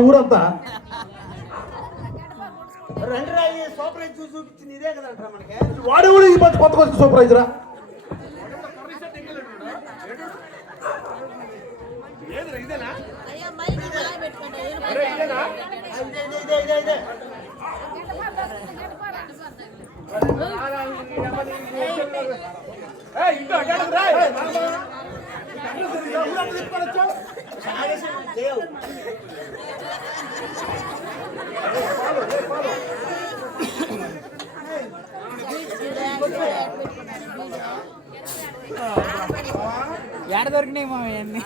ఊరంతా రెండు రాయి సూపరైజ్ చూపించింది ఇదే కదంటారా మనకి. వాడు కూడా ఈ మధ్య కొత్త కొత్త సూపరైజ్ రా. ఏడ దొరికినాయి మా అన్ని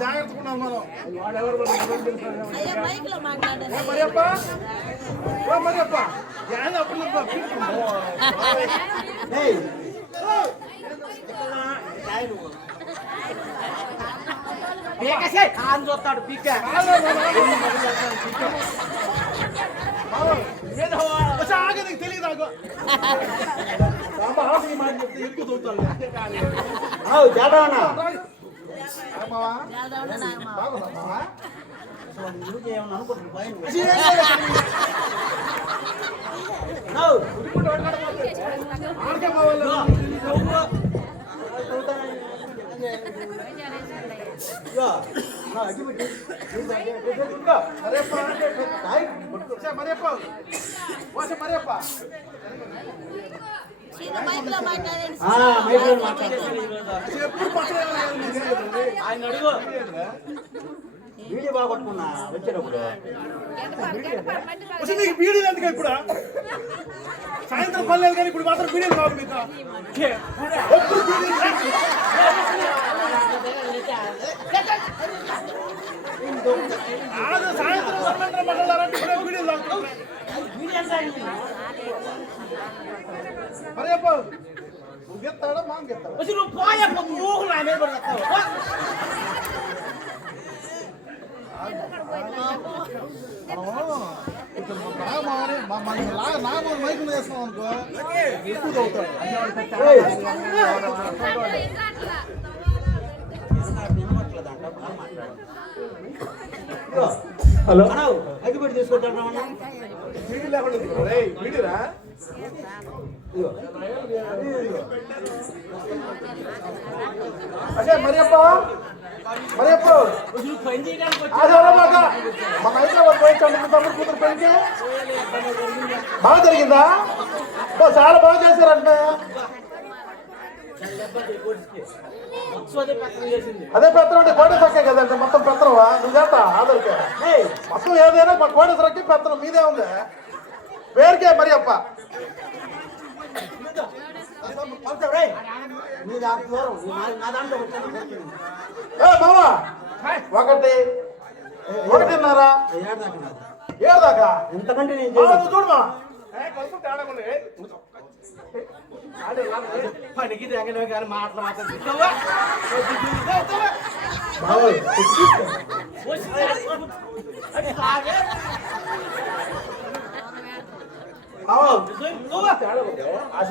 జాగ్రత్తగా మనం చూస్తాడు పీక తెలియదు ఎక్కువ చూస్తాను ఆయన అడుగు వీడియో బాగా పట్టుకున్నా వచ్చేటప్పుడు మీకు బీడీలు ఎందుకు ఇప్పుడు సాయంత్రం పల్లెలు కానీ ఇప్పుడు మాత్రం బీడీలు కావాలి మీకు సాయంత్రం బీడీలు మరే నువ్వు గెత్తాడా మా గెత్తాడు నువ్వు పోయే ఊహు నా మీద పడతావు మైకు వేస్తున్నాం అనుకో ఎక్కువ చదువుతాడు. హలో అగ్గిపెట్టి తీసుకుంటాను వీడిరా అదే మరియప్ప మరియప్ప మన హైదరాబాద్ పోయించండి తమ్ముడు కూతురు పెళ్లికి బాగా జరిగిందా చాలా బాగా చేశారంటే అదే పెత్తనం అంటే కోటేశ్వరకే కదండి మొత్తం పెత్తనవా నువ్వు చేస్తా ఆధార్కే మొత్తం ఏదైనా మా కోటేశ్వరకి పెత్తనం మీదే ఉంది పేరుకే మరియప్ప మామా ఒకటి ఒకటిన్నర ఏడు దాకా ఇంతకంటే నేను చూడమా పనికి దగ్గర కానీ మాటలు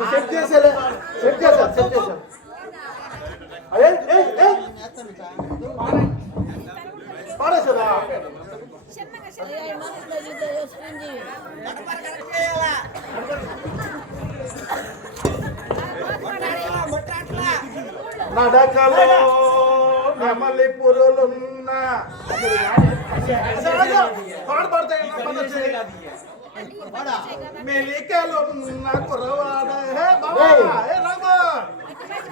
సెట్ చేసేలే సెట్ చేశాను సెట్ చేశాను అదే పాడేసారా నడకలో నెమలి పురులున్నా పాడు పడతాయి మెలికలున్న కురవాడ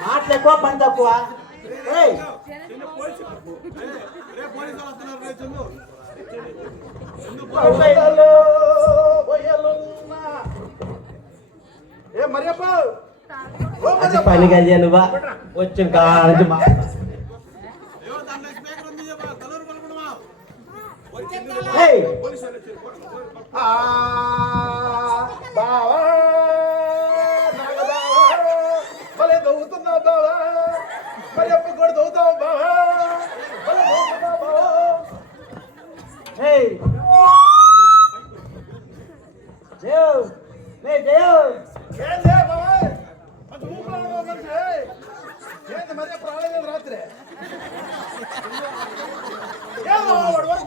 మాటలు ఎక్కువ పని తక్కువ ఏ మరియప్ప పని కళ్యాణువా వచ్చిన కాదు బావా భలే దవ్వుతున్నావు బావా మరియప్ప కూడా దవ్వుతావు బావా భలే దవ్వుతున్నావు బావా దేవ్ ఏం చేయ బావా మంచి ఊపిరి మనిషి మరి అప్పుడు రాలేదు రాత్రి ఏదో వాడు వరకు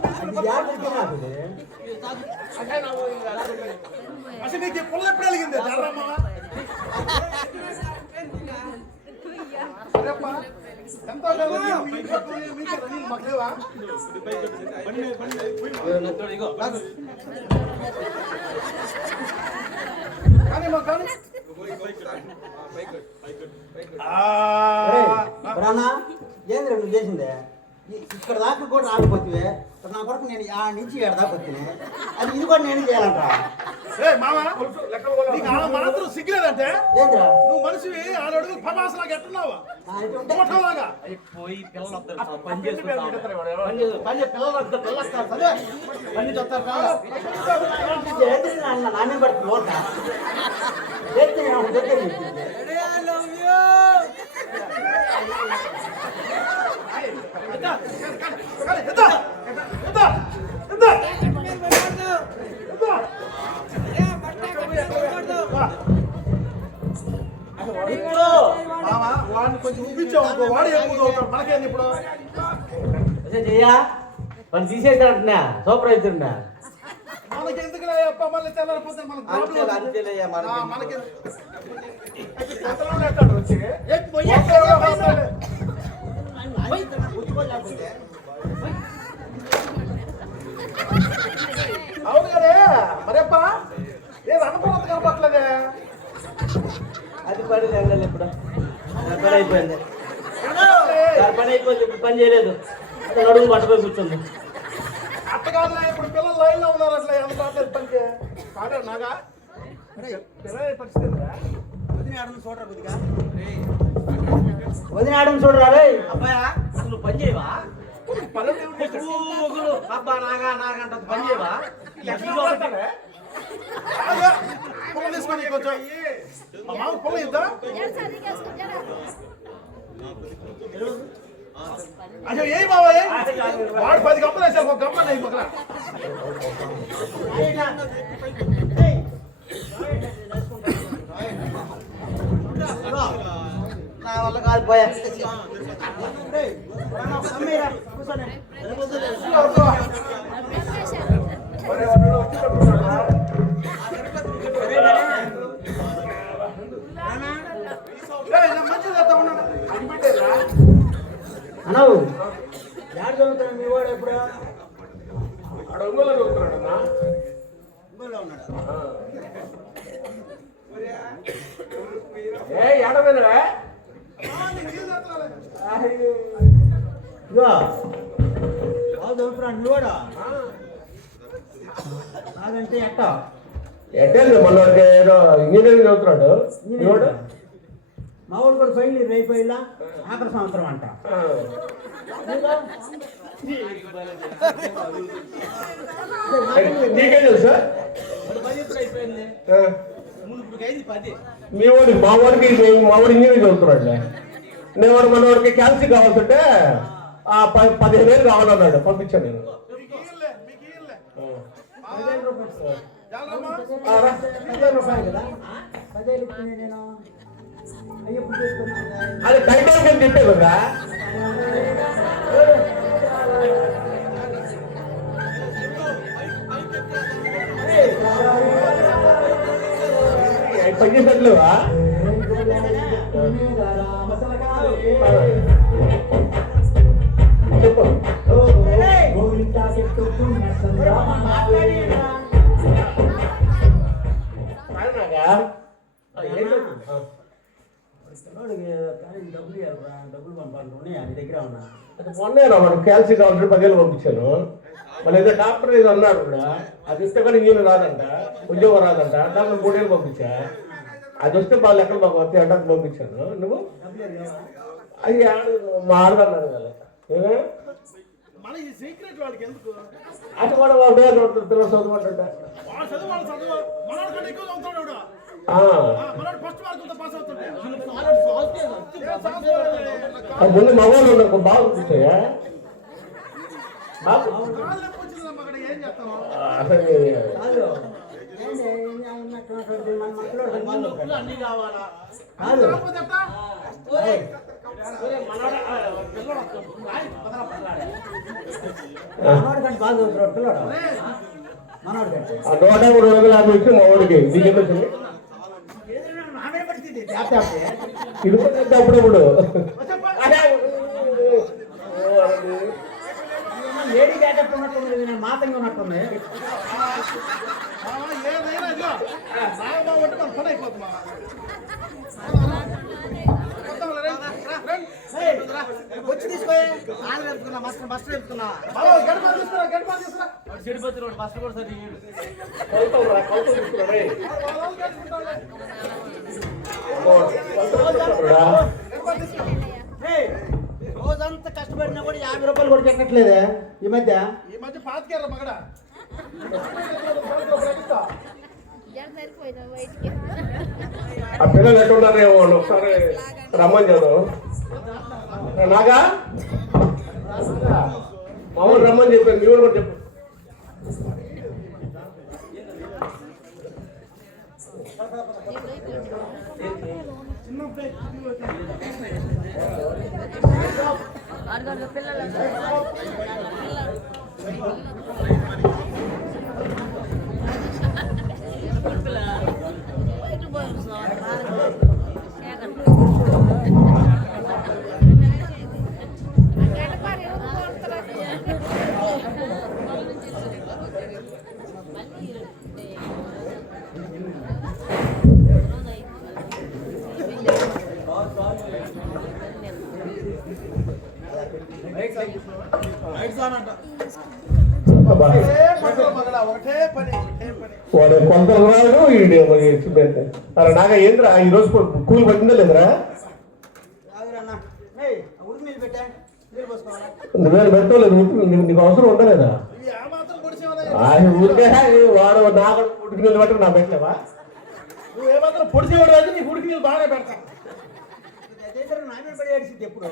అసలు నీకు పుల్ల ఎప్పుడు వెలిగింది జర్రమ్మ సరేప్పా ఎంతో మాకు లేవా కానీ మాకు కానీ ఏంద్ర నువ్వు చేసిందే ఇక్కడ దాకా కూడా రాకపోతే నా కొరకు నేను ఆ నుంచి ఏడు దాకా వచ్చినాయి అది ఇది కూడా నేను చేయాలంట మాత్రం సిగ్గులేదంటే ఏంద్రా నువ్వు మనిషివి 6 అడుగులు పమాసలాగా ఎట్టున్నావా లాగా పోయి పిల్లలు పని చేసుకుంటారు పని చెప్తారు నామే పడుతుంది ఓట వాడిని కొంచెం ఊపించావు వాడు ఎక్కువ మనకేంది ఇప్పుడు చెయ్యా మనం తీసేసాడంటున్నా సూపర్ అవుతున్నా మనకి ఎందుకు అప్ప మళ్ళీ తెల్లారిపోతే మనకి వచ్చి అవును కదే మరేప్ప ఏది అనుకున్నది కనపట్లేదే అది పని వెళ్ళాలి ఇప్పుడు పని అయిపోయింది పని అయిపోయింది ఇప్పుడు పని చేయలేదు అతను అడుగు పట్టుకొని కూర్చుంది అట్ట కాదులే ఇప్పుడు పిల్లలు లైన్ లో ఉన్నారు అట్లా ఎంత రాలేదు పనికి కాదా నాగా పిల్లల పరిస్థితి వదిన ఆడడం చూడరా అబ్బాయా అసలు పని చేయవా అబ్బా నాగా నాగంట పని చేయవా పుల్ల తీసుకొని కొంచెం మామ పుల్ల ఇద్దా అయ్యో ఏ బాబా వాడు 10 గంపలు వేసారు ఒక గంప ఈ పక్కన నా వల్ల కాదు పోయా అన్నావు యాడ్ చదువుతాడు మీ వాడు ఎప్పుడు ఒంగోలు చదువుతున్నాడు అన్న ఒంగోలులో ఉన్నాడు ఏ ఏడవేనా ఇగో బాగా చదువుతున్నాడు మీ వాడు నాదంటే ఎట్ట ఎట్టేది మనోడికి ఏదో ఇంజనీరింగ్ చదువుతున్నాడు మా వాడు కూడా ఫైనల్ ఇయర్ అయిపోయిలా ఆఖరి సంవత్సరం అంట నీకే తెలుసా మీ వాడికి మా వాడికి ఇంజనీరింగ్ చదువుతున్నాడు నేను వాడు మన వాడికి క్యాన్సీ కావాల్సింటే 15,000 కావాలన్నాడు పంపించాను నేను రూపాయలు కదా 10,000 ఇచ్చింది నేను అది టైటానిక్ అని చెప్పే కదా పని చేసేట్లేవా చెప్పు డబ్బులు పంపాలి ఉన్నాయా నీ దగ్గర ఉన్నా మొన్న మనకు క్యాల్సీ కావాలంటే 10,000 పంపించాను మళ్ళీ ఏదో డాక్టర్ ఏదో అన్నాడు కూడా అది ఇస్తే కానీ ఇంజనీర్ రాదంట ఉద్యోగం రాదంట దాంట్లో 3,000 పంపించా అది వస్తే బాగా లెక్కలు మాకు వచ్చి అంటారు పంపించాను నువ్వు అది మాడదన్నాడు కదా అది కూడా వాడు చదువుకుంటుంటా ముందు మగవాళ్ళు ఉన్నారు బాగా చూపించాయా అన్ని కావాలా మనోడు కంటే బాగా చదువుతున్నాడు పిల్లడు మనోడు కంటే ఆ 150 వచ్చి మా ఊరికి నీకు ఎంత వచ్చింది నామే పడుతుంది ఇది కూడా అప్పుడప్పుడు లేడీ క్యాటప్ ఉన్నట్టుంది నేను మాతంగా ఉన్నట్టుంది వచ్చి తీసుకో బస్సు వెళ్తున్నా చెడిపోతున్నాడు బస్సు కూడా సరి రోజంతా కష్టపడినా కూడా 50 రూపాయలు కూడా చెక్కట్లేదే ఈ మధ్య పాతికేరా మగడ ఆ పిల్లలు ఎట్టున్నారేమో ఒకసారి రమ్మని చదువు నాగా మామూలు రమ్మని చెప్పారు మీ కూడా చెప్పు వాడు కొంత రాడు అరే నాగా ఏంద్రా ఈరోజు కూలి పట్టిందా లేదురా నువ్వేళ్ళు పెడతావు నీకు అవసరం ఉండలేదా ఆయన ఊరికే వాడు నాకు ఉడికి నీళ్ళు పట్టి నా పెట్టలేవా నువ్వేమాత్రం పొడిచేవాడు అయితే నీకు ఉడికి నీళ్ళు బాగా పెడతాను నామే పడి ఏడిసింది ఎప్పుడు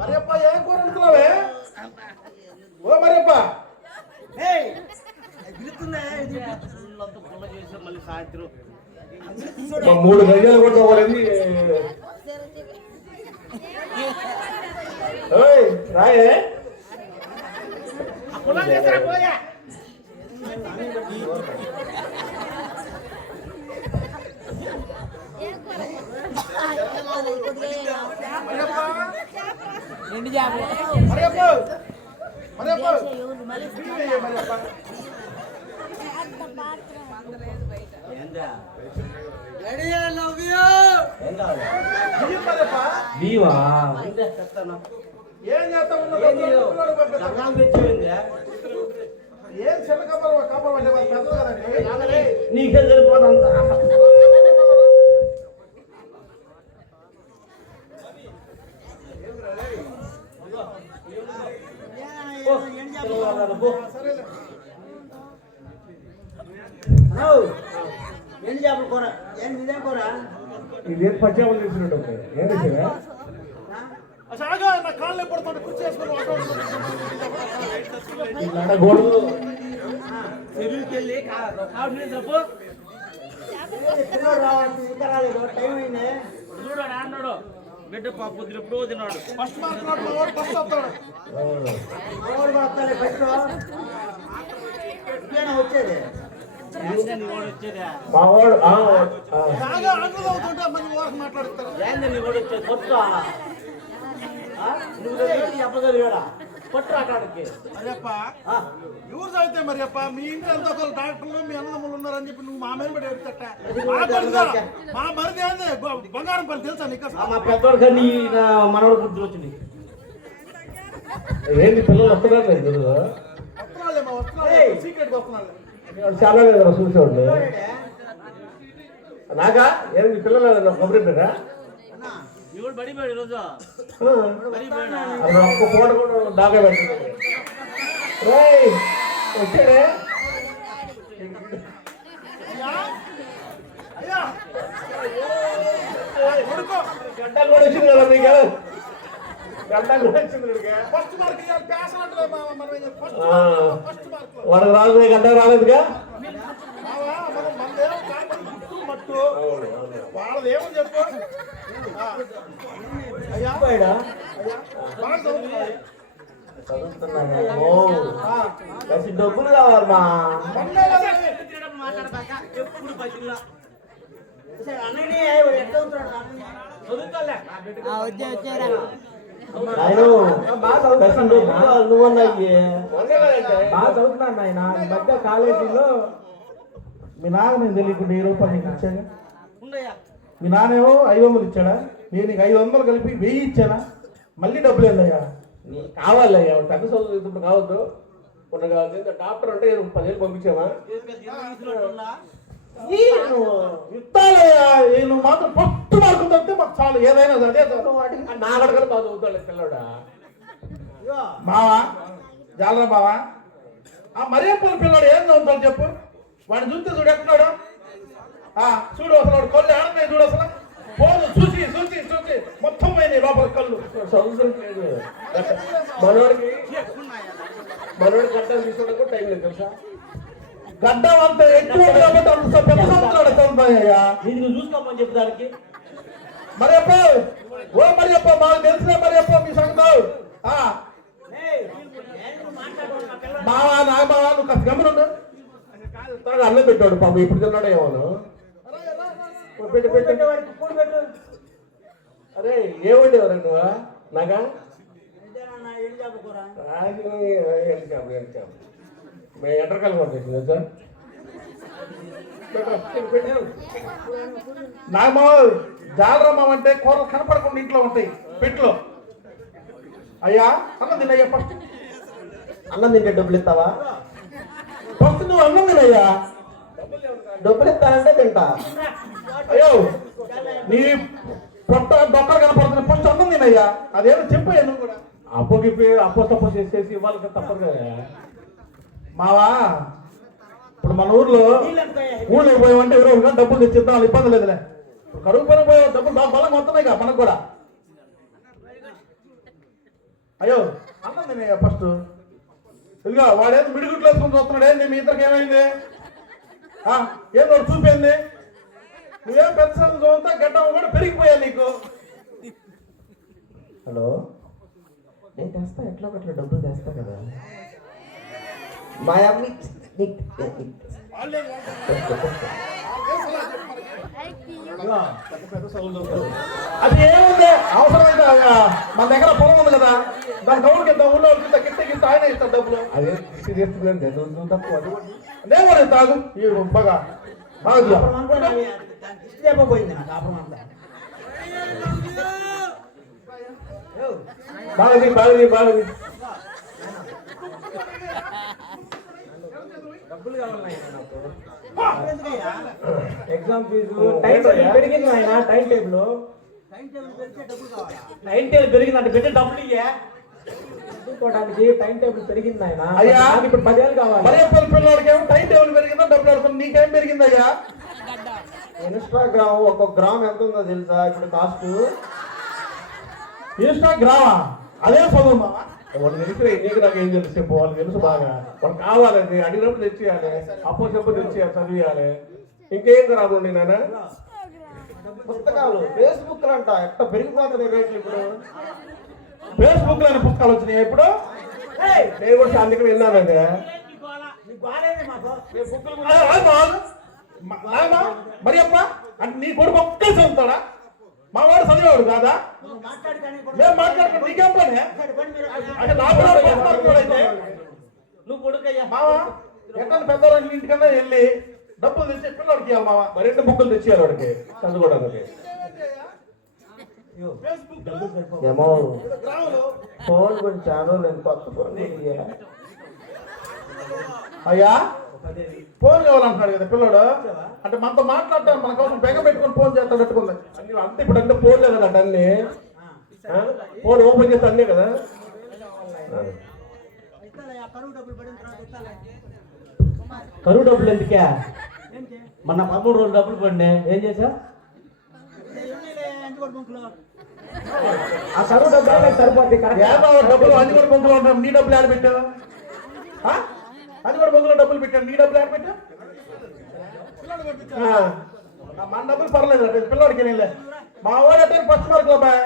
మరియప్ప ఏం కూర అనుకున్నావే ఓ మరియప్ప మళ్ళీ సాయంత్రం 3 గంటలు కూడా పోలేదు రాయే ఎండి చేపలు ఏం చేస్తాం ఏం చిన్న కప్పలు నీకే సరిపోదంతా ఎండి చేపల కూర ఏం ఇదేం కూర ఇదేం పచ్చాపలు చేసినట్టు ఏం చేసేవా నా కాళ్ళు పడుతుంటే కుర్చీ వేసుకుని గోడు టైం అయింది చూడాడు అన్నాడు బిడ్డ పొద్దున ఎప్పుడో తిన్నాడు ఫస్ట్ మార్క్ ఫస్ట్ వస్తాడు వచ్చేది మావాడు మాట్లాడుతారు ఏందని కూడా వచ్చేది కొత్త చెప్పగలిగాడా కొట్టు ఆటాడికి అరేప్ప ఎవరు చదివితే మరి అప్ప మీ ఇంట్లో ఎంత ఒకరు డాక్టర్లు మీ అన్నదమ్ములు ఉన్నారని చెప్పి నువ్వు మా మీద పడి ఎడుతట మా మరిది ఏంది బంగారం పని తెలుసా నీకు మా పెద్దోడు కానీ మనవడు బుద్ధి వచ్చింది ఏంటి పిల్లలు వస్తున్నారు వస్తున్నాళ్ళేమో వస్తున్నాడు సీక్రెట్ వస్తున్నాడు చాలా లేదు చూసేవాళ్ళు నాగా ఏంటి పిల్లలు కబురెట్టారా ఇవాడు బడిపోయాడు ఈరోజు ఒక్క పూట కూడా దాకా పెట్టాడు వచ్చాడే గంటలు కూడా వచ్చింది కదా మీకు గంటలు కూడా వచ్చింది ఫస్ట్ మార్క్ ప్యాషన్ అంటే ఫస్ట్ మార్క్ వాడికి రాదు గంటలు రాలేదుగా మట్టు వాళ్ళది ఏమని చెప్పు అయ్యా కలిసి డబ్బులు కావాలమ్మా. మాట్లాడబాక ఎప్పుడు బతిలా అన్నయ్య ఎట్లా అవుతున్నాడు చదువుతాలే వచ్చారా బాగా నువ్వన్నాయి బాగా చదువుతున్నాను నాయన. ఈ మధ్య కాలేజీలో మీ నాన్న నేను తెలియకుండా ఈ రూపాయలు నీకు ఇచ్చాగా. ఉండయా మీ నాన్నేమో 500 ఇచ్చాడా, నేను నీకు 500 కలిపి 1000 ఇచ్చానా? మళ్ళీ డబ్బులు ఏందయ్యా? కావాలయ్యా పెద్ద చదువు ఇప్పుడు కావద్దు. ఉన్న కావాలి డాక్టర్ అంటే 10,000 పంపించామా? ఇస్తాలయ్యా, నువ్వు మాత్రం ఫస్ట్ మార్కు తప్పితే మాకు చాలు, ఏదైనా అదే చాలు. నా అడగలు బాగా చదువుతాడు పిల్లడా. మావా జాలరా బావా, ఆ మరియప్పల పిల్లాడు ఏం చదువుతాడు చెప్పు. వాడిని చూస్తే చూడు ఎట్టున్నాడు. చూడు అసలు వాడు కళ్ళు ఆడుతున్నాయి చూడు. అసలు పోదు చూసి చూసి చూసి మొత్తం పోయినాయి లోపల కళ్ళు. చదువుతుంది మనోడికి గడ్డలు తీసుకోవడానికి టైం లేదు తెలుసా. గడ్డ అంత ఎక్కువ ఉంది కాబట్టి అంత పెద్ద సంవత్సరాలు చదువుతాయ్యా. ఇది నువ్వు చూసుకోమని చెప్పు దానికి మరియప్ప ఓ మరియప్ప మాకు తెలిసిన మరియప్ప మీ సంగతి. బావా నా బావా నువ్వు కాస్త గమనుండు. అన్నం పెట్టాడు పాపం ఇప్పుడు తిన్నాడు ఏమోను. పెట్టు పెట్టు పెట్టు. అరే ఏమండి ఎవరు నువ్వు నాగా మేము ఎంటకాలం పంపించింది సార్. నాగమ్మ జాలరమ్మ అంటే కూరలు కనపడకుండా ఇంట్లో ఉంటాయి పెట్లో. అయ్యా అన్నం తినయ్యా ఫస్ట్. అన్నం తింటే డబ్బులు ఇస్తావా? ఫస్ట్ నువ్వు అన్నం తినయ్యా. డబ్బులు ఇస్తానంటే తింటా. అయ్యో నీ పొట్ట డొక్కలు కనపడుతుంది, ఫస్ట్ అన్నం తినయ్యా. అదేదో చెప్పయ్యా నువ్వు కూడా. అప్పుకి అప్పు తప్పు చేసేసి ఇవ్వాలి తప్పదు కదా. మావా ఇప్పుడు మన ఊర్లో పోయామంటే ఎవరో డబ్బులు తెచ్చిద్దాం, ఇబ్బంది లేదులే. కరువు పని పోయే డబ్బులు బాగా బలంగా వస్తున్నాయి కదా మనకు కూడా. అయ్యో అన్నం తినయ్యా ఫస్ట్. ఇదిగా వాడేదో మిడిగుట్లు వేసుకొని చూస్తున్నాడు. ఏంది మీ ఇద్దరికి ఏమైంది? ఏదో వాడు చూపింది. నువ్వేం పెద్ద సంగతి చూస్తా గడ్డం కూడా పెరిగిపోయావు నీకు. హలో నేను తెస్తా, ఎట్లా ఒకట్లా డబ్బులు తెస్తా కదా. మా అమ్మి అది ఏముంది అవసరమైతే మన దగ్గర పొలం ఉంది కదా, దాని కౌలుకి ఇద్దాం. ఊళ్ళో కింద కింద ఆయన ఇస్తాడు డబ్బులు. అదే చేస్తుంది తప్పు. నేను కూడా తాగు ఈ బాగా బాగా పోయింది నాకు అప్పుడు అంతా బాగుంది బాగుంది బాగుంది. డబ్బులు కావాలి ఎగ్జామ్ ఫీజు టైం టేబుల్ పెరిగింది ఆయన. టైం టేబుల్ పెరిగిందంటే పెట్టే డబ్బులు చదువుకోవడానికి టైం టేబుల్ పెరిగింది ఆయన. అయ్యా ఇప్పుడు 10,000 కావాలి. మరియప్పల పిల్లలకి ఏమో టైం టేబుల్ పెరిగిందా డబ్బులు అడుగుతుంది. నీకేం పెరిగిందయ్యా? ఇన్స్టాగ్రామ్ ఒక్కొక్క గ్రామ్ ఎంత ఉందో తెలుసా ఇప్పుడు కాస్ట్? ఇన్స్టాగ్రామా? అదే చదువు మావా. వాళ్ళు తెలిసి నీకు నాకు ఏం తెలుసు చెప్పు. వాళ్ళు తెలుసు బాగా. వాళ్ళు కావాలండి అడిగినప్పుడు తెచ్చియాలి, అప్పు చెప్పు తెచ్చియాలి, చదివియాలి. ఇంకేం రాబండి నాన్న. పుస్తకాలు ఫేస్బుక్ అంట ఎట్లా పెరిగిపోతున్నాయి రేట్లు ఇప్పుడు. ఫేస్బుక్ లోని పుస్తకాలు వచ్చినాయి ఇప్పుడు. నేను కూడా చాలా దగ్గర విన్నానండి. మరియప్ప అంటే నీ కొడుకు ఒక్కడే చదువుతాడా? మా వాడు చదివేవాడు కాదా? మేము మాట్లాడుకుంటే నీకేం పని? అంటే నా పిల్లలు అయితే నువ్వు కొడుకయ్యా మావా ఎక్కడ పెద్దవాళ్ళ ఇంటికన్నా వెళ్ళి డబ్బులు తెచ్చి పిల్లడికి ఇవ్వాలి మావా. మరింత బుక్కులు తెచ్చేయాలి వాడికి చదువుకోవడానికి. ఏమో ఫోన్ కొంచెం నేను కొత్త ఫోన్ అయ్యా ఫోన్ కావాలంటున్నాడు కదా పిల్లడు. అంటే మనతో మాట్లాడతాను మన కోసం బెగ పెట్టుకుని ఫోన్ చేస్తాడు పెట్టుకుంది. అంతే ఇప్పుడు అంటే ఫోన్ లేదు కదా అన్ని. ఫోన్ ఓపెన్ చేస్తే అన్నీ కదా. కరువు డబ్బులు ఎందుకే? మొన్న 13 రోజులు డబ్బులు పడినాయి. ఏం చేసా? ఆ కరువు డబ్బులు సరిపోద్ది. ఏదో డబ్బులు అది కూడా బొంగులో ఉంటాం. నీ డబ్బులు ఆడ పెట్టావు? అది కూడా బొంగులో డబ్బులు పెట్టాను. నీ డబ్బులు ఆడ పెట్టావు? మన డబ్బులు పర్లేదు పిల్లడికి వెళ్ళలే. మా వాడు అంటే ఫస్ట్ మార్కులు అబ్బాయి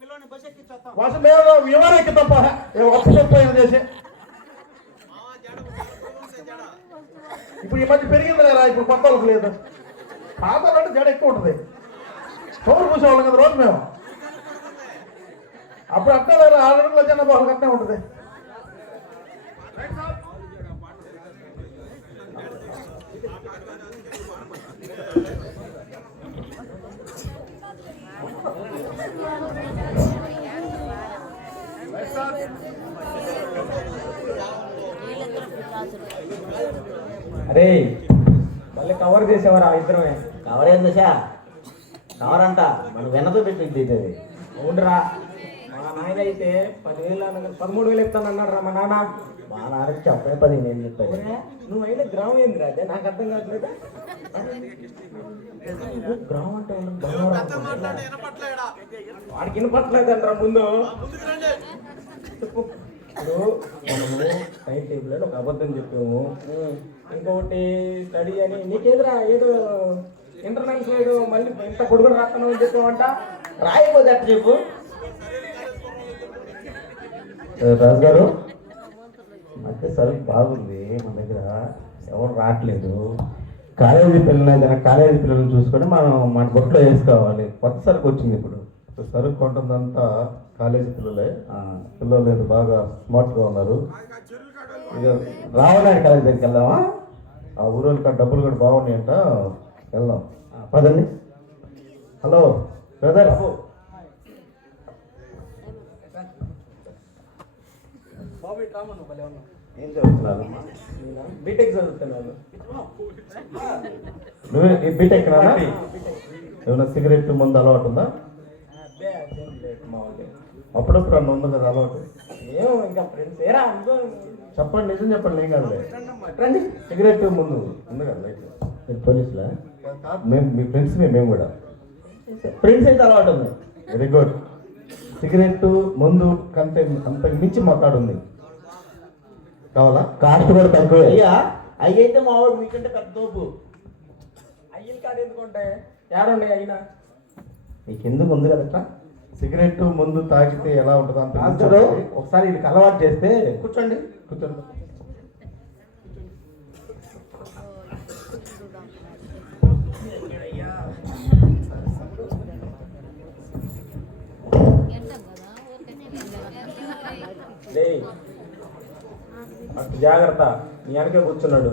పిల్లని బస్ ఎక్కించేస్తాం. వర్షం మేము విమానం ఎక్కి తప్ప అప్పు చేసి ఇప్పుడు ఈ మధ్య పెరిగింది లేదా ఇప్పుడు కొత్త వాళ్ళకి లేదు. పాత అంటే జడ ఎక్కువ ఉంటుంది. చోరు కూర్చోవాలి కదా రోజు మేము. అప్పుడు అట్లా లేదు 6 అడుగుల జనాభా వాళ్ళకి అట్నే ఉంటుంది. అరే మళ్ళీ కవర్ చేసేవారు ఆ ఇద్దరమే. కవర్ ఏం దశ కవర్ అంట మనం వెనతో పెట్టి అది. అవునరా, మా నాయన అయితే 10,000 13,000 ఇస్తాను అన్నాడు రా మా నాన్న. మా నాన్నకి చెప్పే 10 నేను చెప్పాను. అవునా? నువ్వైనా గ్రామం ఏంది రాజా, నాకు అర్థం కావట్లేదు. గ్రామం అంటే వాడికి వినపట్లేదు అంటారా ముందు. చెప్పు. ఇప్పుడు మనము టైం టేబుల్ అని ఒక అబద్ధం చెప్పాము, ఇంకొకటి స్టడీ అని. నీకేదిరా ఏదో ఇంటర్నల్స్ ఏదో మళ్ళీ ఇంత పొడుగులు రాస్తాను అని చెప్పామంట. రాయిపోతే అట్ట చెప్పు. రాజు గారు మధ్య సరుకు బాగుంది మన దగ్గర, ఎవరు రావట్లేదు. కాలేజీ పిల్లలు కాలేజీ పిల్లల్ని చూసుకొని మనం మన బొట్లో వేసుకోవాలి. కొత్త సరుకు వచ్చింది ఇప్పుడు. సరుకు కొంటుందంతా కాలేజీ పిల్లలే. పిల్లలు బాగా స్మార్ట్గా ఉన్నారు. ఇక రావడానికి కాలేజీ దగ్గరికి వెళ్దామా? ఆ ఊరోళ్ళకి డబ్బులు కూడా బాగున్నాయంట, వెళ్దాం పదండి. హలో బ్రదర్, ఏం చదువుతున్నారు? బీటెక్ చదువుతున్నాను. నువ్వే బీటెక్ నానా? ఏమైనా సిగరెట్ ముందు అలవాటు ఉందా? అప్పుడప్పుడు అన్న ఉంది కదా అలవాటు. ఏమో ఇంకా ఫ్రెండ్స్ ఏరా అనుకో. చెప్పండి, నిజం చెప్పండి, ఏం కాదులే. రండి. సిగరెట్ ముందు ఉంది కదా లైట్. మీరు పోలీసులా? మేము మీ ఫ్రెండ్స్ మేము కూడా. ఫ్రెండ్స్ అయితే అలవాటు ఉంది. Very good. సిగరెట్ ముందు కంటే అంతకు మించి మా కాడ ఉంది, కావాలా? కాస్ట్ కూడా తక్కువ. అయ్యా అయ్యి అయితే మా వాడు మీకంటే పెద్ద తోపు. అయ్యల కాడ ఎందుకుంటే ఏడున్నాయి అయినా. మీకు ఎందుకు ఉంది కదా. సిగరెట్ ముందు తాగితే ఎలా ఉంటుందో అంత మించి రాజుడు ఉంటుంది. ఒకసారి వీళ్ళకి అలవాటు చేస్తే కూర్చోండి, కూర్చోండి. డేయ్, అటు జాగ్రత్త, నీ వెనకే కూర్చున్నాడు.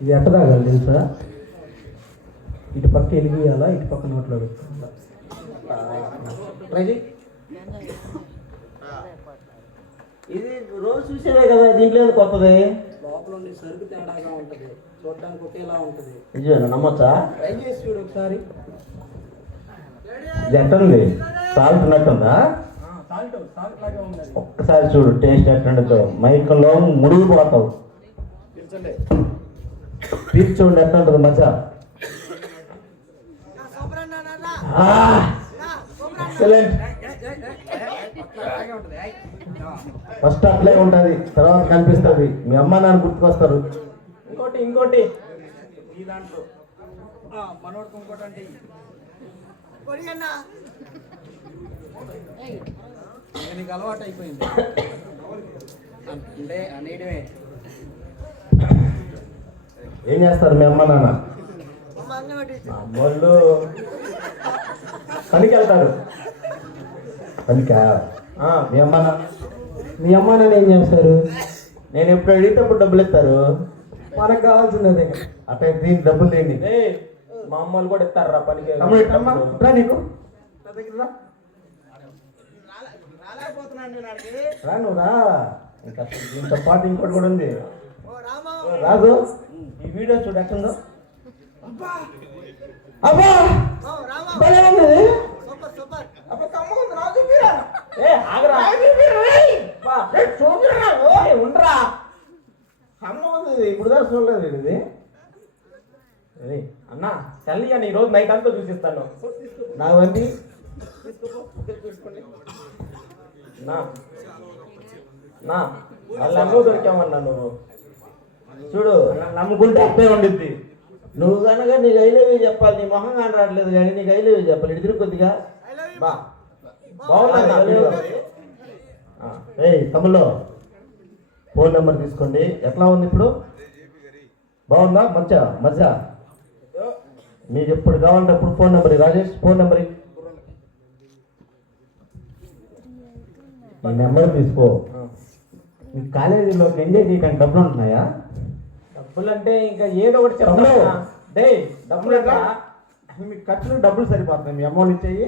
ఇది ఎట్ట తాగాలి తెలుసా? ఇటు పక్క ఎలిగియాలా, ఇటు పక్క నోట్లో పెట్టుకోవాలా. ఇది రోజు చూసేదే కదా, దీంట్లో ఏది కొత్తది? లోపల ఉండే సరుకు తేడాగా ఉంటుంది, చూడడానికి ఒకేలా ఉంటుంది. నిజమేనా? నమ్మొచ్చా? ట్రై చేసి చూడు ఒకసారి. ఇది ఎట్టుంది? సాల్ట్ ఉన్నట్టుందా? సాల్ట్ లాగా ఉంది. ఒక్కసారి చూడు టేస్ట్ ఎట్టుండదో. మైకంలో ముడిగిపోతావు. పీక్ చూడండి ఎట్లా ఉంటుంది మజా. ఎక్సలెంట్. ఫస్ట్ అట్లే ఉంటుంది, తర్వాత కనిపిస్తుంది. మీ అమ్మ నాన్న గుర్తుకొస్తారు. ఇంకోటి ఈ దాంట్లో మనోడికి ఇంకోటి అంటే నీకు అలవాటు అయిపోయింది అంటే అనేయడమే. ఏం చేస్తారు మీ అమ్మ నాన్న? మా అమ్మోళ్ళు పనికి వెళ్తారు. పనికా? మీ అమ్మ నాన్న మీ అమ్మ నాన్న ఏం చేస్తారు? నేను ఎప్పుడు అడిగితే అప్పుడు డబ్బులు ఇస్తారు. మనకు కావాల్సింది అట్లా దీనికి డబ్బులు తేండి. మా అమ్మోళ్ళు కూడా ఇస్తారు రా పనికి. తమ్ముడు ఇట్టమ్మా, రా నీకు రా, నువ్వు రా. ఇంకా దీంతో పాటు ఇంకోటి కూడా ఉంది. రాదు, ఈ వీడియో చూడు ఎట్టుందో. అబ్బా భలే ఉంది. అబ్బా కమ్మగుంది, నాకు చూపిరా. ఆగరా చూపిరా, ఉండరా. కమ్మగుంది, ఇప్పుడు దాకా చూడలేదు ఇది. అన్నా చల్లి అని ఈరోజు నైట్ అంతా చూసిస్తాను. నావండి నా వాళ్ళు అమ్మో దొరికామన్నా నువ్వు. చూడు, నమ్ముకుంటే అప్పే ఉండిద్ది. నువ్వు కనుక నీకు ఐలేవి చెప్పాలి, నీ మొహం కానీ రావట్లేదు కానీ నీకు ఐలేవి చెప్పాలి. ఇటు తిరుగు కొద్దిగా బా బాగుందా? ఏయ్ తమ్ముళ్ళు ఫోన్ నెంబర్ తీసుకోండి. ఎట్లా ఉంది ఇప్పుడు? బాగుందా? మధ్య మీకు ఎప్పుడు కావాలంటే అప్పుడు phone number. Rajesh phone number ఈ నెంబర్ తీసుకో. మీ కాలేజీలో ఎంజాయ్ చేయడానికి డబ్బులు ఉంటున్నాయా? డబ్బులు అంటే ఇంకా ఏదో ఒకటి చెప్తాను. డే డబ్బులు ఎట్లా? మీకు ఖర్చులు డబ్బులు సరిపోతున్నాయి. మీ అమౌంట్ ఇచ్చేయి.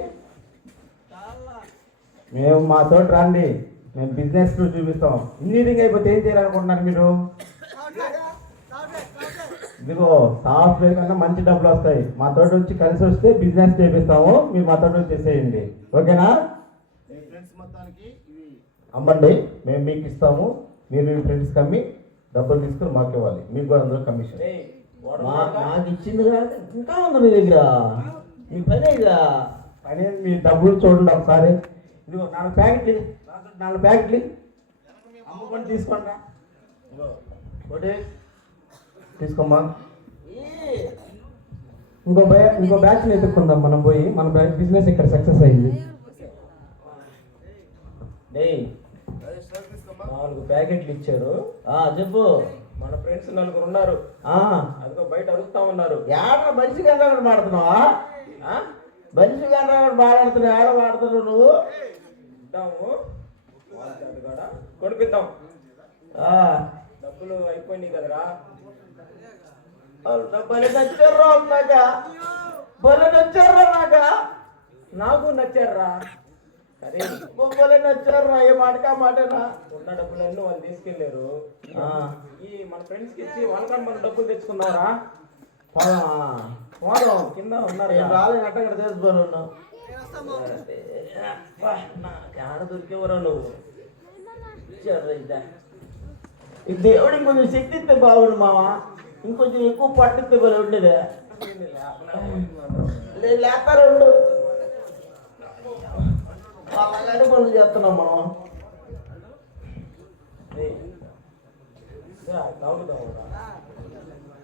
మేము మా తోటి రండి, మేము బిజినెస్ చూపిస్తాం. ఇంజనీరింగ్ అయిపోతే ఏం చేయాలనుకుంటున్నారు మీరు? ఇదిగో సాఫ్ట్వేర్ కన్నా మంచి డబ్బులు వస్తాయి. మా తోటి వచ్చి కలిసి వస్తే బిజినెస్ చేపిస్తాము. మీరు మా తోటి వచ్చి చేసేయండి, ఓకేనా? అమ్మండి, మేము మీకు ఇస్తాము. మీరు మీ ఫ్రెండ్స్కి అమ్మి డబ్బులు తీసుకుని మాకు ఇవ్వాలి. మీకు కూడా అందులో కమిషన్. నాకు ఇచ్చింది కాదు, ఇంకా ఉంది మీ దగ్గర. మీ పని పని మీ డబ్బులు చూడండి ఒకసారి. ఇదిగో 4 ప్యాకెట్లు, 4 ప్యాకెట్లు అమ్ముకొని తీసుకోండి. ఒకటి తీసుకోమ్మా. ఇంకో బ్యాచ్ని ఎత్తుక్కుందాం మనం పోయి. మన బిజినెస్ ఇక్కడ సక్సెస్ అయింది. 4 ప్యాకెట్లు ఇచ్చారు. చెప్పు. మన ఫ్రెండ్స్ 4 ఉన్నారు. అదిగో బయట అడుగుతా ఉన్నారు. ఏడ మనిషి గంట మాడుతున్నావా? మనిషి గంట మాట్లాడుతున్నావు. ఏడ మాడుతున్నావు నువ్వు? ఇద్దాము, కూడా కొనిపిద్దాం. డబ్బులు అయిపోయినాయి కదరా. భలే నచ్చారా అన్నాక, భలే నచ్చారా నాకు నచ్చారా. సరే భలే నచ్చారా. ఏ మాటకా మాటనా? ఉన్న డబ్బులన్నీ వాళ్ళు తీసుకెళ్లారు. ఈ మన ఫ్రెండ్స్ కి ఇచ్చి వాళ్ళకన్నా మనం డబ్బులు తెచ్చుకున్నారా? పోదాం. కింద ఉన్నారు. రాలేదు అట్ట ఇక్కడ చేసుకోను. ఆడ దొరికేవరా నువ్వు? ఈ దేవుడు ఇంకొంచెం శక్తి ఇస్తే బాగుండు మామ. ఇంకొంచెం ఎక్కువ పట్టిస్తే బలి ఉండేదే. లేకపోతే ఉండు. అలాగే పనులు చేస్తున్నాం మనం.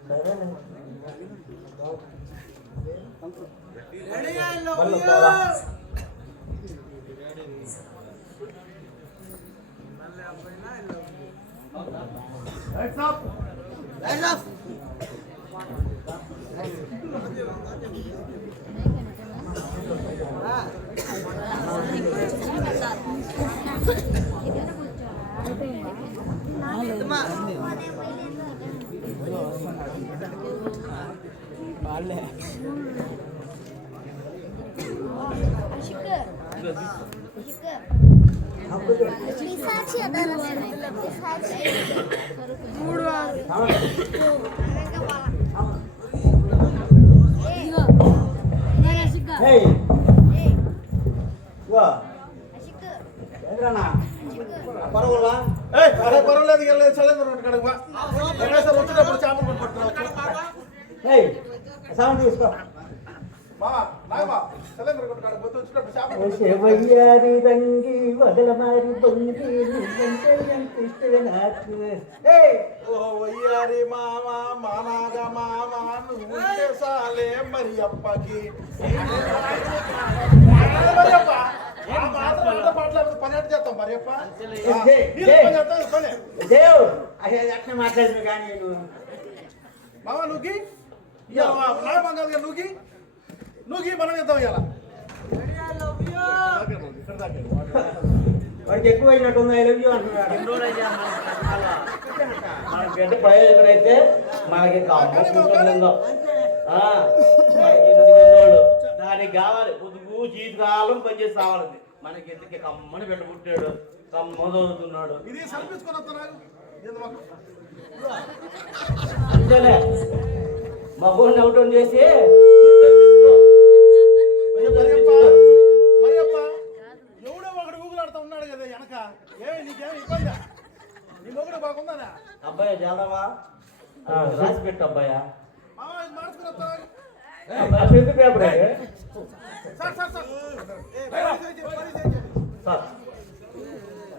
సరేనే. పర్వాలేదు వచ్చినప్పుడు చేపలు సౌండ్ తీసుకో. శివయ్యారి రంగి వదలమారి పొంగి నువ్వంటే ఎంత ఇష్టమే నాకు. వయ్యారి మామ మానాగ మామ నువ్వుంటే సాలే మరి అప్పకి పని చేస్తాం మరి అప్ప మాట్లాడుతుంది కానీ మామ నువ్వుకి నువ్వుకి మనం ఇద్దాం ఇలా వాడికి ఎక్కువ అయినట్టుంది. ఐ లవ్ యూ అంటున్నాడు. మన బిడ్డ ప్రయోజకుడు అయితే మనకి దానికి కావాలి పొద్దుగు జీవితకాలం పనిచేసి రావాలండి. మనకి ఎందుకు కమ్మని బిడ్డ పుట్టాడు, కమ్మ చదువుతున్నాడు. ఇది సమర్పించుకొని అంతేలే మా బోన్ అవుట్ చేసి ఎవడో ఒకడు ఊగులాడుతూ ఉన్నాడు కదా వెనక. ఏమి నీకేమి ఇబ్బంది? నీ మొగుడు బాగుందా? అబ్బాయి జాదవా రాసి పెట్టు అబ్బాయా. మార్చుకుని పేపర్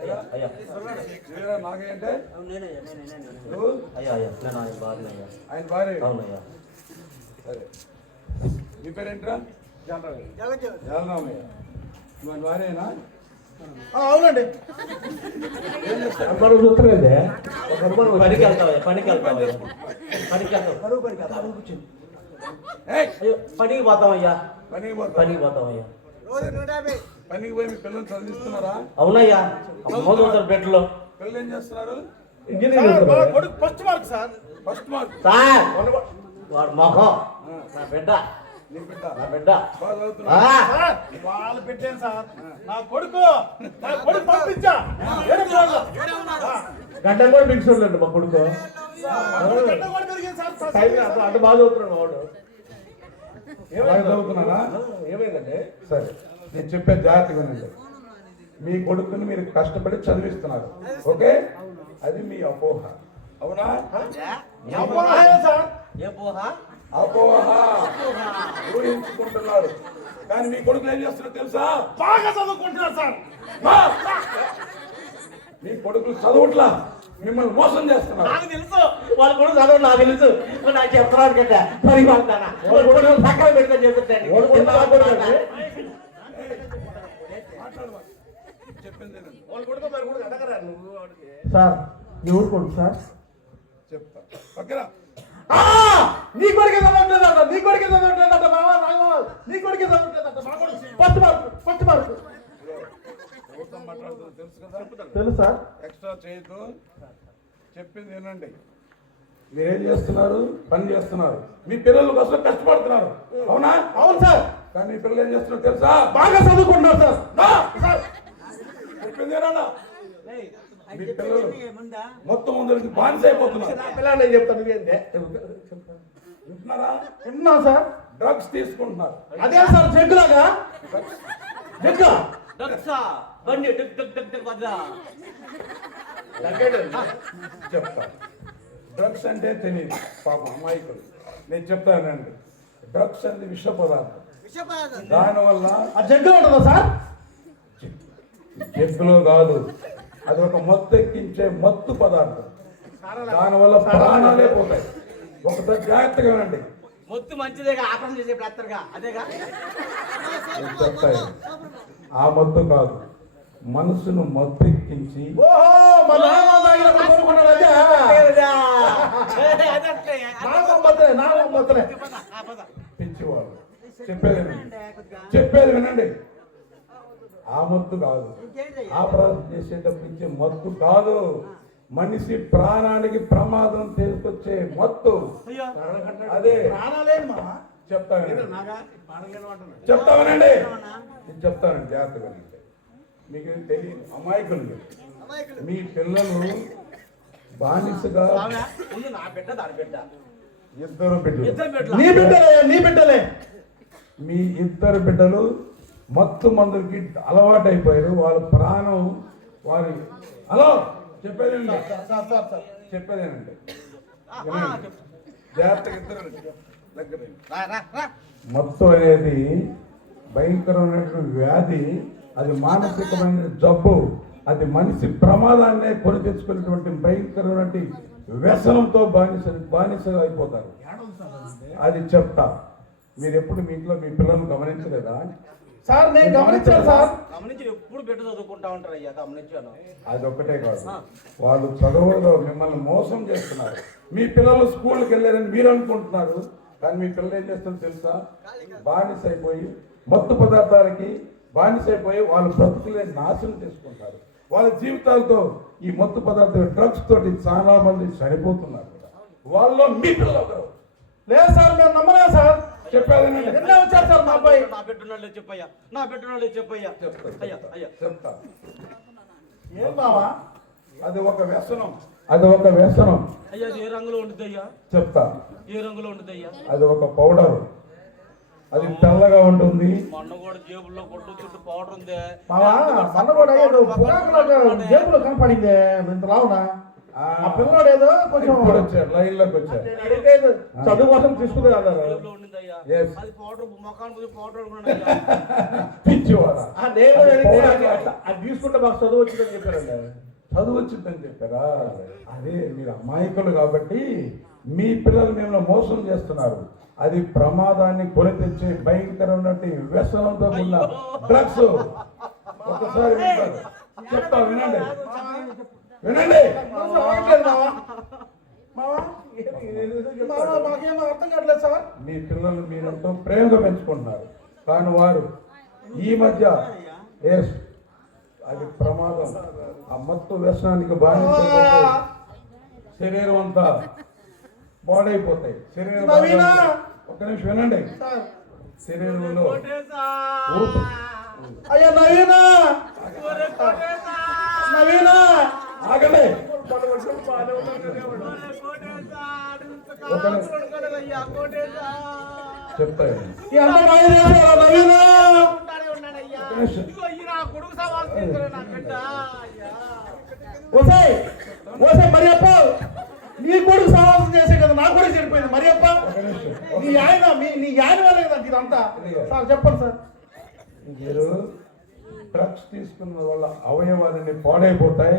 అయ్యా అయ్యా నాకేంటే అయ్యా అయ్యా నేను ఆయన భార్య. ఆయన భార్య. అవునయ్యా. సరే మీ పేరేంట్రా? జలరామయ్య. మరి వారేనా? అవునండి. మనం చూస్తలేదే పనికి వెళ్తావయ్యా, పనికి వెళ్తావయ్యా, పనికి వెళ్తావు. ఏయ్, అయ్యో, పనికి పోతామయ్యా, పనికి పోతా. పనికి పోతామయ్యా. పనికి పోయి మీ పిల్లల్ని చదివిస్తున్నారా? అవునయ్యా, అమ్మ చూస్తారు బెడ్లో. పిల్లలు ఏం చేస్తున్నారు? ఇంజనీరింగ్ సార్, మా చదువుతున్నాడు. కొడుకు first mark sir. First mark. Sir వాడు మొహం నా బిడ్డ, నీ బిడ్డ నా బిడ్డ. బాగా చదువుతున్నా? సార్, వాళ్ళు పెట్టాను సార్. నా కొడుకు పంపించా. గంట కూడా ఫిక్స్ ఉండలేదు మా కొడుకు గడ్డ కూడా పెరిగింది సార్. టైం అంటే బాగా చదువుతున్నాడు వాడు. బాగా చదువుతున్నారా? ఏమైందంటే సరే, నేను చెప్పే జాగ్రత్తగా వినండి. మీ కొడుకుని మీరు కష్టపడి చదివిస్తున్నారు, ఓకే? అది మీ అపోహ, అవునా? అపోహే సార్. ఏ పోహ? అపోహ ఊహించుకుంటున్నారు. కానీ మీ కొడుకులు ఏం చేస్తున్నారు తెలుసా? బాగా చదువుకుంటున్నారు సార్. మా! మీ కొడుకులు చదవట్లా, మిమ్మల్ని మోసం చేస్తున్నారు. నాకు తెలుసు వాళ్ళ కూడా చదవడం నాకు తెలుసు. మరి నాకు చెప్తున్నాడు కదా పని వాళ్తానా పక్కన పెట్టుకొని చెప్తాను. చెప్పింది వినండి. వాళ్ళ కొడుకు మరి కూడా అడగరా నువ్వు వాడికి. సార్, ఎవరు కొడుకు సార్? చెప్తా పక్కన. నీ కొడుకే చదవట్లేదంట, నీ కొడుకే చదవట్లేదంట బావా, నీ కొడుకే చదవట్లేదంట. మా కొడుకు ఫస్ట్ మార్క్, ఫస్ట్ మార్క్. ఎవరితో మాట్లాడుతున్నా తెలుసు కదా? తెలుసు సార్. ఎక్స్ట్రా చేయొద్దు, చెప్పింది వినండి. మీరేం చేస్తున్నారు? పని చేస్తున్నారు. మీ పిల్లల కోసం కష్టపడుతున్నారు, అవునా? అవును సార్. కానీ మీ పిల్లలు ఏం చేస్తున్నారు తెలుసా? బాగా చదువుకుంటున్నారు సార్. నా! చెప్పింది వినండి. మీ పిల్లలు మొత్తం ముందరికి బానిస అయిపోతున్నారు. నా పిల్లలు నేను చెప్తాను నువ్వేందే వింటున్నారా? విన్నా సార్. డ్రగ్స్ తీసుకుంటున్నారు. అదే సార్, జగ్గులాగా జగ్గు. డక్సా బండి డక్ డక్ డక్ డక్ వద్దా. చెప్తా. డ్రగ్స్ అంటే తెలియదు పాపం అమాయకులు. నేను చెప్తానండి. డ్రగ్స్ అనేది విష పదార్థం. దానివల్ల ఆ జగ్గు ఉంటుందా సార్? జగ్గులో కాదు, అది ఒక మత్తు ఎక్కించే మత్తు పదార్థం. దానివల్ల ప్రాణాలే పోతాయి. ఒకసారి జాగ్రత్తగా వినండి. మొత్తం మంచిదేగా, ఆపరేషన్ చేసే ప్రాక్తర్గా అదేగా. నేను చెప్తాను, ఆ మత్తు కాదు, మనసును మత్తు ఎక్కించి ఓహో, మా నాన్న తాగినప్పుడు కొనుక్కున్నాడు అదే. నా మొత్తనే. పిచ్చివాడు. చెప్పేది వినండి. ఆ మత్తు కాదు, ఆపరేషన్ చేసేటప్పుడు ఇచ్చే మత్తు కాదు, మనిషి ప్రాణానికి ప్రమాదం తీసుకొచ్చే మత్తు. అదే ప్రాణాలేను మా. చెప్తానండి, చెప్తామనండి, నేను చెప్తానండి, జాగ్రత్తగా వినండి. మీకు తెలియదు, అమాయకులు మీరు. మీ పిల్లలు బానిసగా నా బిడ్డ దాని బిడ్డ ఇద్దరు బిడ్డలు, నీ బిడ్డలే, నీ బిడ్డలే. మీ ఇద్దరు బిడ్డలు మత్తు మందులకి అలవాటు అయిపోయారు. వాళ్ళ ప్రాణం వారి హలో చెప్పేదేనండి, చెప్పేదేనండి. జాగ్రత్తగా ఇద్దరు దగ్గర. మత్తు అనేది భయంకరమైనటువంటి వ్యాధి, అది మానసికమైన జబ్బు, అది మనిషి ప్రమాదాన్నే కొని తెచ్చుకునేటువంటి భయంకరమైన వ్యసనంతో బానిసగా అయిపోతారు. అది చెప్తా. మీరు ఎప్పుడు మీ ఇంట్లో మీ పిల్లల్ని గమనించలేదా? సార్, నేను గమనించాను సార్. గమనించి ఎప్పుడు బిడ్డ చదువుకుంటా ఉంటారు అయ్యా, గమనించాను. అది ఒక్కటే కాదు, వాళ్ళు చదువులో మిమ్మల్ని మోసం చేస్తున్నారు. మీ పిల్లలు స్కూల్కి వెళ్ళారని మీరు అనుకుంటున్నారు, కానీ మీ పిల్లలు ఏం చేస్తారో తెలుసా? బానిస అయిపోయి మత్తు పదార్థాలకి బానిస అయిపోయి వాళ్ళ బ్రతుకులే నాశనం చేసుకుంటారు. వాళ్ళ జీవితాలతో ఈ మత్తు పదార్థాలు డ్రగ్స్ తోటి చాలా మంది చనిపోతున్నారు. వాళ్ళలో మీ పిల్లలు ఒకరు. లేదు సార్, మేము నమ్మలేదు సార్. చెప్పేది నిన్నే వచ్చారు సార్ మా అబ్బాయి. నా బిడ్డ చెప్పయ్యా, నా బిడ్డ చెప్పయ్యా. అయ్యా అయ్యా చెప్తా. ఏం బావా? అది ఒక వ్యసనం, అది ఒక వ్యసనం. అయ్యా, ఏ రంగులో ఉంటుందయ్యా? చెప్తా. ఏ రంగులో ఉంటుందయ్యా? అది ఒక పౌడర్, అది తెల్లగా ఉంటుంది. మొన్న కూడా జేబుల్లో కొట్టు చుట్టూ పౌడర్ ఉంది. బావా, మొన్న కూడా ఏదో పురాకులో జేబులో కనపడింది. ఇంత లావునా ఆ పిల్లవాడు ఏదో కొంచెం ఇప్పుడు వచ్చారు, లైన్ లోకి వచ్చారు. అడిగితే చదువు కోసం తీసుకుంది అన్నారు. జేబులో ఉండిందయ్యా. Yes. అది పౌడర్ ముఖానికి పౌడర్ అనుకున్నాడయ్యా. పిచ్చివాడా? నేను అడిగితే అది తీసుకుంటే మాకు చదువు వచ్చిందని చెప్పారండి. చదువు వచ్చిందని చెప్పారా? అదే మీరు అమాయకులు కాబట్టి మీ పిల్లలు మిమ్మల్ని మోసం చేస్తున్నారు. అది ప్రమాదాన్ని కొని తెచ్చే భయంకరమైనటువంటి వ్యసనంతో ఉన్న డ్రగ్స్. ఒకసారి వింటారు. చెప్తా వినండి వినండి. మాకేమో అర్థం కావట్లేదు సార్. మీ పిల్లలు మీరెంతో ప్రేమగా పెంచుకుంటున్నారు, కానీ వారు ఈ మధ్య అది ప్రమాదం. ఆ మత్తు వ్యసనానికి బాధించే శరీరం అంతా పాడైపోతాయి. శరీరం ఒక నిమిషం వినండి. శరీరంలో ఊపు. అయ్యా నవీనా, నవీనా ఆగలే. చెప్తాయి నవీనా. ఓసాయి ఓసాయి మరి అప్ప నీ కొడుకు సమావేశం చేసే కదా నా కూడా చెడిపోయింది. మరి అప్ప నీ ఆయన నీ ఆయన వల్లే కదా ఇదంతా. సార్ చెప్పండి సార్. మీరు డ్రగ్స్ తీసుకున్న వల్ల అవయవాలన్నీ పాడైపోతాయి,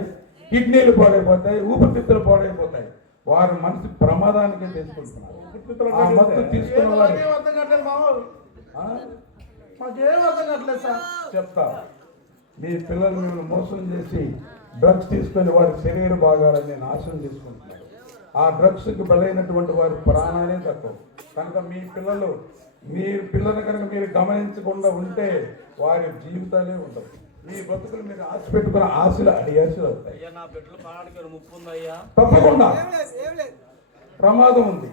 కిడ్నీలు పాడైపోతాయి, ఊపిరితిత్తులు పాడైపోతాయి. వారు మనసు ప్రమాదానికి తీసుకుంటున్నారు. ఆ మత్తు తీసుకున్న వారు మాకేం అర్థం కావట్లేదు మామూలు. మాకేం అర్థం కావట్లేదు సార్. చెప్తా. మీ పిల్లలు మిమ్మల్ని మోసం చేసి డ్రగ్స్ తీసుకొని వారి శరీర భాగాలని నాశనం చేసుకుంటున్నారు. ఆ డ్రగ్స్కి బలైనటువంటి వారి ప్రాణాలే తక్కువ. కనుక మీ పిల్లల్ని కనుక మీరు గమనించకుండా ఉంటే వారి జీవితాలే ఉండవు. మీ బతుకులు మీరు ఆశ పెట్టుకున్న ఆశలు అడియాశలు అవుతాయి. నా బిడ్డలు పాడానికి ముప్పు ఉందయ్యా. తప్పకుండా ప్రమాదం ఉంది.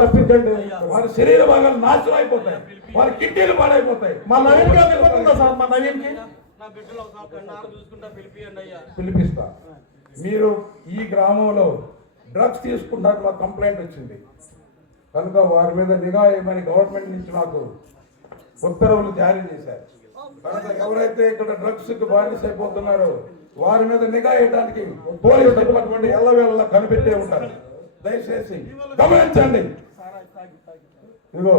తప్పించండి. వారి శరీర భాగాలు నాశనం అయిపోతాయి, వారి కిడ్నీలు పాడైపోతాయి. మా నవీన్కి ఏమైపోతుందా సార్? మా నవీన్కి నా బిడ్డలు ఒకసారి కన్నారు చూసుకుంటా పిలిపియండి అయ్యా. పిలిపిస్తా. మీరు ఈ గ్రామంలో డ్రగ్స్ తీసుకుంటారు మాకు కంప్లైంట్ వచ్చింది కనుక వారి మీద నిఘా వేయమని గవర్నమెంట్ నుంచి మాకు ఉత్తర్వులు జారీ చేశారు. కనుక ఎవరైతే ఇక్కడ డ్రగ్స్ కి బానిస అయిపోతున్నారో వారి మీద నిఘా వేయడానికి పోలీస్ డిపార్ట్మెంట్ ఎల్లవేళలా కనిపెట్టే ఉంటారు. దయచేసి గమనించండి. ఇదిగో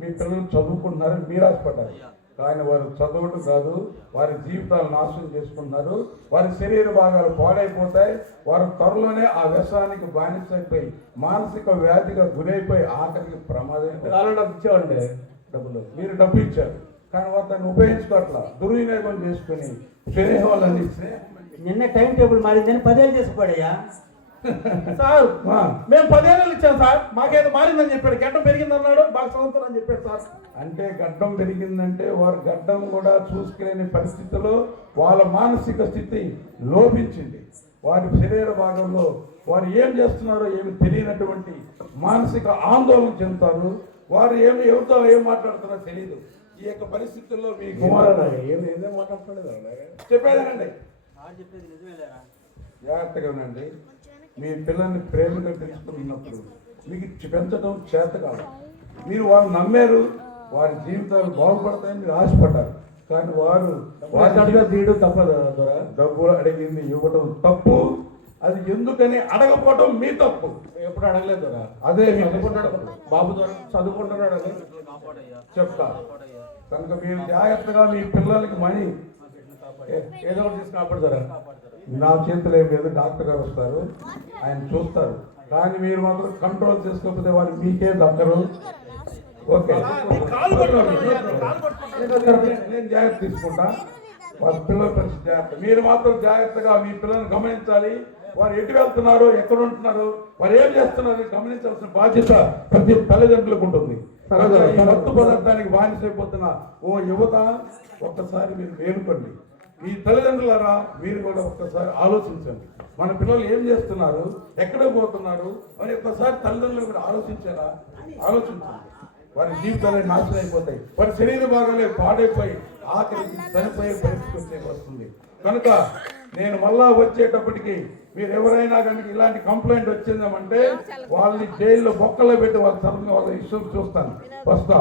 మీ పిల్లలు చదువుకుంటున్నారు, మీరు ఆశపడ్డారు, కానీ వారు చదవడం కాదు, వారి జీవితాలు నాశనం చేసుకుంటున్నారు. వారి శరీర భాగాలు పాడైపోతాయి. వారు త్వరలోనే ఆ వ్యసనానికి బానిసైపోయి మానసిక వ్యాధిగా గురైపోయి ఆఖరికి ప్రమాదం. ఇచ్చామండి డబ్బులు మీరు డబ్బు ఇచ్చారు, కానీ వారు దాన్ని ఉపయోగించుకోవట్లా, దుర్వినియోగం చేసుకుని స్నేహం వాళ్ళని నిన్న టైం టేబుల్ మారిందని 10 ఏళ్ళు చేసుకోడయ్యా. సార్ మేము 10 ఏళ్ళు ఇచ్చాం సార్. మాకేదో మారిందని చెప్పాడు, గడ్డం పెరిగింది అన్నాడు, బాగా చదువుతారు అని చెప్పాడు సార్. అంటే గడ్డం పెరిగిందంటే వారు గడ్డం కూడా చూసుకోలేని పరిస్థితిలో వాళ్ళ మానసిక స్థితి లోపించింది. వారి శరీర భాగంలో వారు ఏం చేస్తున్నారో ఏమి తెలియనటువంటి మానసిక ఆందోళన చెందుతారు. వారు ఎవరితో ఏం మాట్లాడుతున్నారో తెలియదు. ఈ యొక్క పరిస్థితుల్లో మీ కుమారుడు ఏం మాట్లాడలేదు చెప్పేదేనండి. జాగ్రత్తగా ఉండండి. మీ పిల్లల్ని ప్రేమగా పెంచుకున్నప్పుడు మీకు పెంచడం చేత కాదు. మీరు వారు నమ్మారు, వారి జీవితాలు బాగుపడతాయని మీరు ఆశపడ్డారు, కానీ వారు తీయడం తప్పదు. డబ్బులు అడిగింది ఇవ్వడం తప్పు. అది ఎందుకని అడగపోవడం మీ తప్పు. ఎప్పుడు అడగలేదు. అదే చదువుకుంటాడు బాబు ద్వారా చదువుకుంటున్నాడు చెప్తా. కనుక మీరు జాగ్రత్తగా మీ పిల్లలకి మనీ ఏదో ఒకటి తీసుకు కాపాడుతారా. నా చేతిలో ఏం లేదు, డాక్టర్ గారు వస్తారు, ఆయన చూస్తారు. కానీ మీరు మాత్రం కంట్రోల్ చేసుకోకపోతే వారు మీకే దక్కరు. ఓకే, నేను జాగ్రత్త తీసుకుంటా. వారి పిల్లల పరిస్థితి జాగ్రత్త. మీరు మాత్రం జాగ్రత్తగా మీ పిల్లల్ని గమనించాలి. వారు ఎటు వెళ్తున్నారు, ఎక్కడ ఉంటున్నారు, వారు ఏం చేస్తున్నారు గమనించాల్సిన బాధ్యత ప్రతి తల్లిదండ్రులకు ఉంటుంది. ఈ మత్తు పదార్థానికి బానిసైపోతున్న ఓ యువత, ఒక్కసారి మీరు మేలుకోండి. మీ తల్లిదండ్రులారా మీరు కూడా ఒక్కసారి ఆలోచించండి. మన పిల్లలు ఏం చేస్తున్నారు, ఎక్కడ పోతున్నారు అని ఒక్కసారి తల్లిదండ్రులు కూడా ఆలోచించారా? ఆలోచించండి. వారి జీవితాలే నాశనం అయిపోతాయి, వారి శరీర భాగాలే పాడైపోయి ఆఖరికి చనిపోయే పరిస్థితి వస్తుంది. కనుక నేను మళ్ళా వచ్చేటప్పటికి మీరు ఎవరైనా కనుక ఇలాంటి కంప్లైంట్ వచ్చిందామంటే వాళ్ళని జైల్లో బొక్కలో పెట్టి వాళ్ళ తరఫున వాళ్ళ ఇష్యూ చూస్తాను. వస్తా.